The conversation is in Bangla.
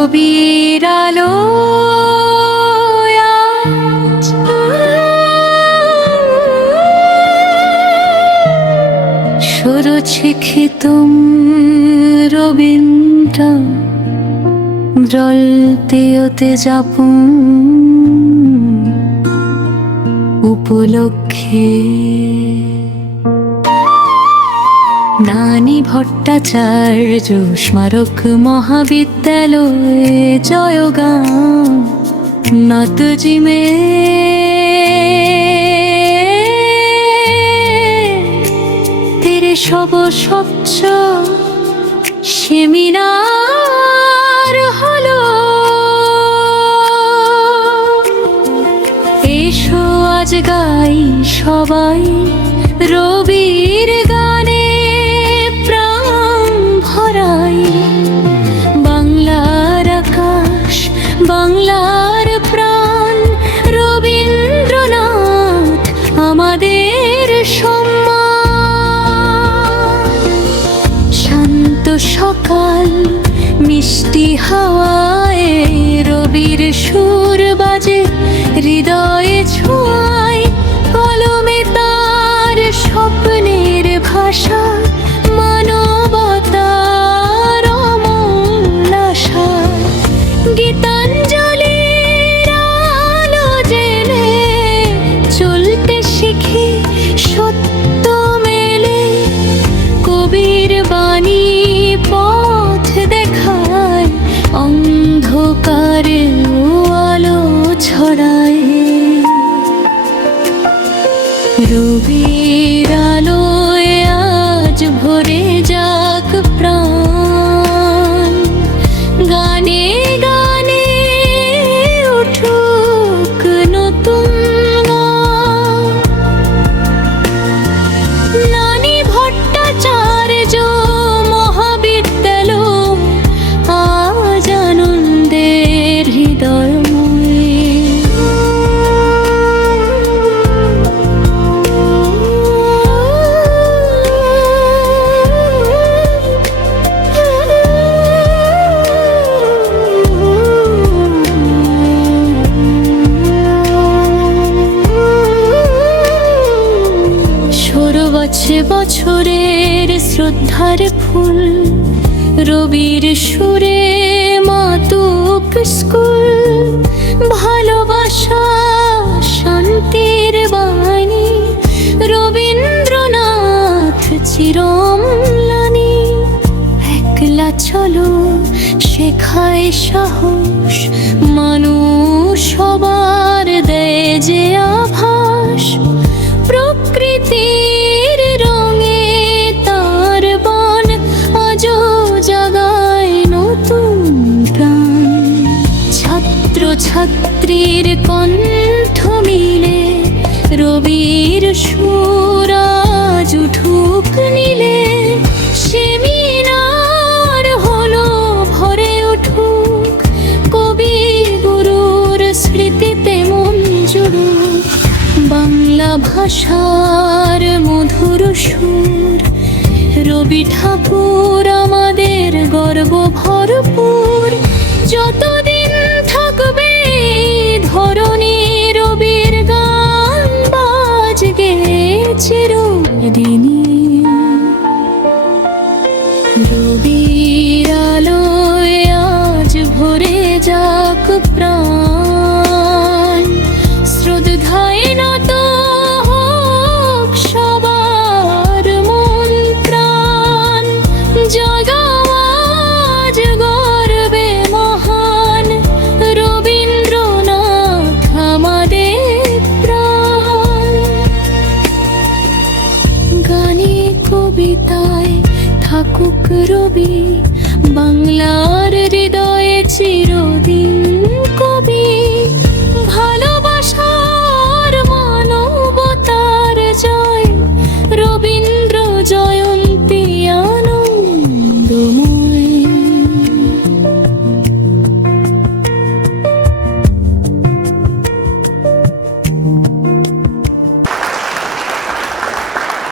রবির আলো সুরুচিখিতুম রবীন্দ্র জলতেয়তে যাপন উপলক্ষে নানি ভট্টাচার্য স্মারক মহাবিদ্যালয়ে জয়গান নতজিমে তেরে সব স্বচ্ছ সেমিনার হলো। এসো আজ গাই সবাই রবির গানে প্রাণ ভরাই। বাংলার আকাশ বাংলার প্রাণ রবীন্দ্রনাথ আমাদের সম্মান। শান্ত সকাল মিষ্টি হাওয়ায় রবির সুর বাজে হৃদয়ে ছোঁয়ায়। কলমে তার স্বপ্নের ভাষা মানবতার অমূল্য আশা। গীতাঞ্জলির আলো জেলে চলতে শিখি সত্য মেলে। কবির বাণী পথ দেখায় অন্ধকারে আলো ছড়ায়। রবির আলোয় আজ ভরে যাক প্রাণ। গানে গানে উঠুক নতুন গান। নানি ভট্টাচার্য মহাবিদ্যালয় আজ আনন্দের হৃদয়ময়। বছরের শ্রদ্ধার ফুল রবির সুরে মাতুক স্কুল। ভালোবাসা শান্তির বাণী রবীন্দ্রনাথ চিরম্লানি। একলা চলো শেখায় সাহস মানুষ সবার দেয় যে আভাস। প্রকৃতির রঙে তার বন আজও জাগায় নতুন প্রাণ। ছাত্র ছাত্রীর কণ্ঠ মিলে রবির সুর আজ উঠুক নীলে। সেমিনার হলো ভরে উঠুক কবি গুরুর স্মৃতিতে মন জুড়ুক। বাংলা ভাষার মধুর সুর রবি ঠাকুর আমাদের গর্ব ভরপুর। যতদিন থাকবে ধরণী রবির গান বাজবে চিরদিনই। রবির আলোয় আজ ভরে যাক প্রাণ। শ্রদ্ধায় নত হোক সবার মন প্রাণ। জাগাও আজ গর্বে মহান রবীন্দ্রনাথ আমাদের প্রাণ। গানে কবিতায় থাকুক রবি বাংলার হৃদয়ে চির